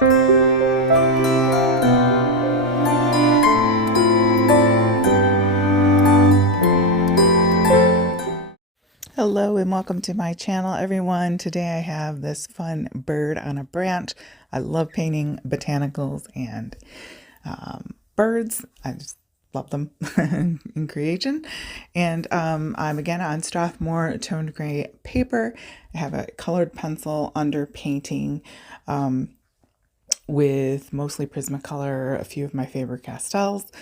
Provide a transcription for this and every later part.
Hello and welcome to my channel, everyone. Today I have this fun bird on a branch. I love painting botanicals and birds. I just love them in creation. And I'm again on Strathmore toned gray paper. I have a colored pencil under painting with mostly Prismacolor, a few of my favorite pastels,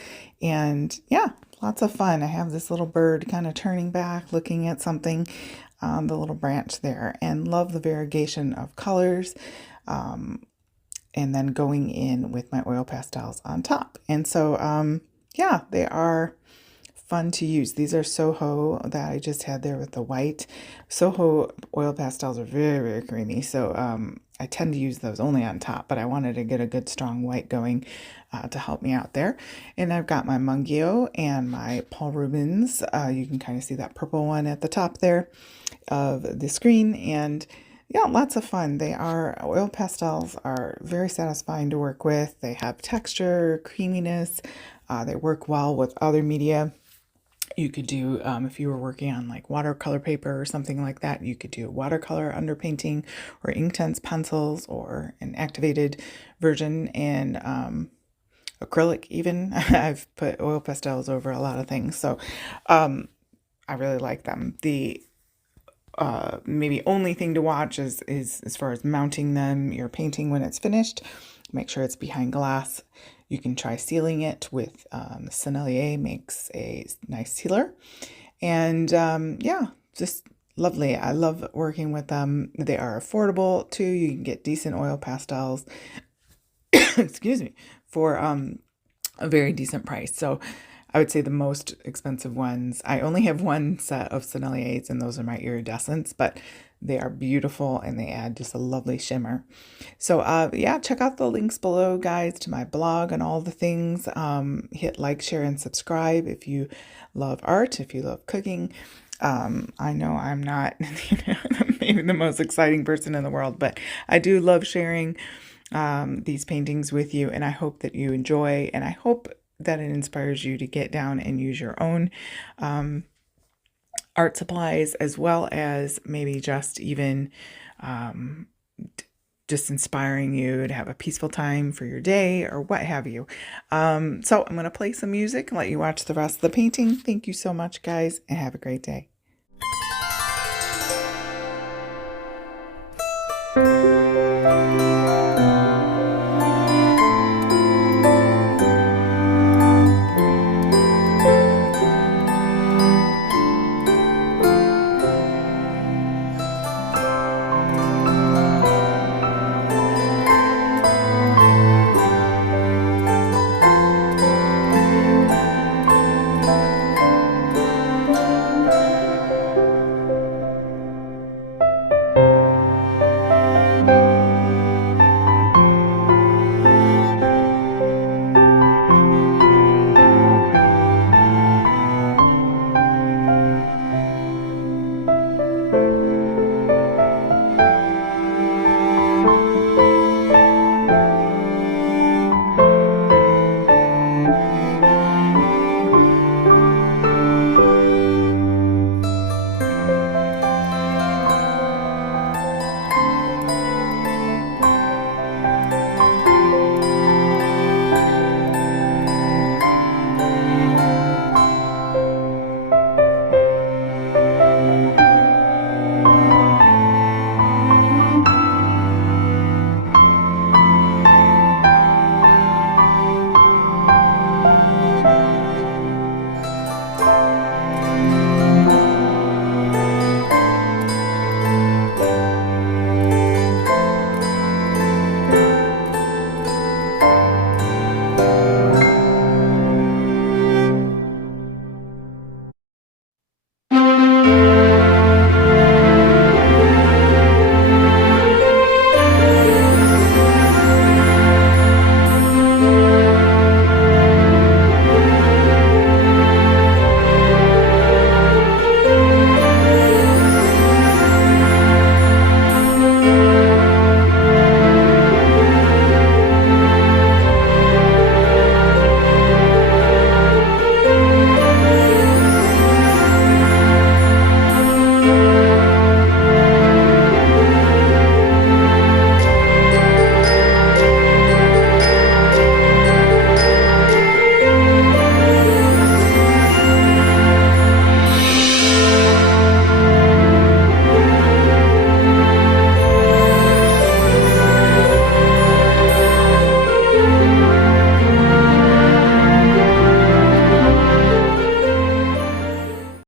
and yeah, lots of fun. I have this little bird kind of turning back, looking at something on the little branch there, and love the variegation of colors, and then going in with my oil pastels on top. And so, yeah, they are fun to use. These are Soho that I just had there with the white. Soho oil pastels are very, very creamy, so I tend to use those only on top, but I wanted to get a good strong white going to help me out there. And I've got my Mungio and my Paul Rubens. You can kind of see that purple one at the top there of the screen, and yeah, lots of fun. Oil pastels are very satisfying to work with. They have texture, creaminess. They work well with other media. You could do, if you were working on like watercolor paper or something like that, you could do watercolor underpainting or Inktense pencils or an activated version in acrylic even. I've put oil pastels over a lot of things, so I really like them. The maybe only thing to watch is as far as mounting them, your painting when it's finished. Make sure it's behind glass. You can try sealing it with Sennelier, makes a nice sealer. And yeah, just lovely. I love working with them. They are affordable too. You can get decent oil pastels, excuse me, for a very decent price. So I would say the most expensive ones, I only have one set of Senneliers, and those are my iridescents, but they are beautiful and they add just a lovely shimmer. So yeah, check out the links below, guys, to my blog and all the things. Hit like, share, and subscribe if you love art, if you love cooking. I know I'm not maybe the most exciting person in the world, but I do love sharing these paintings with you, and I hope that you enjoy, and I hope that it inspires you to get down and use your own art supplies, as well as maybe just even just inspiring you to have a peaceful time for your day or what have you. So I'm going to play some music and let you watch the rest of the painting. Thank you so much, guys, and have a great day.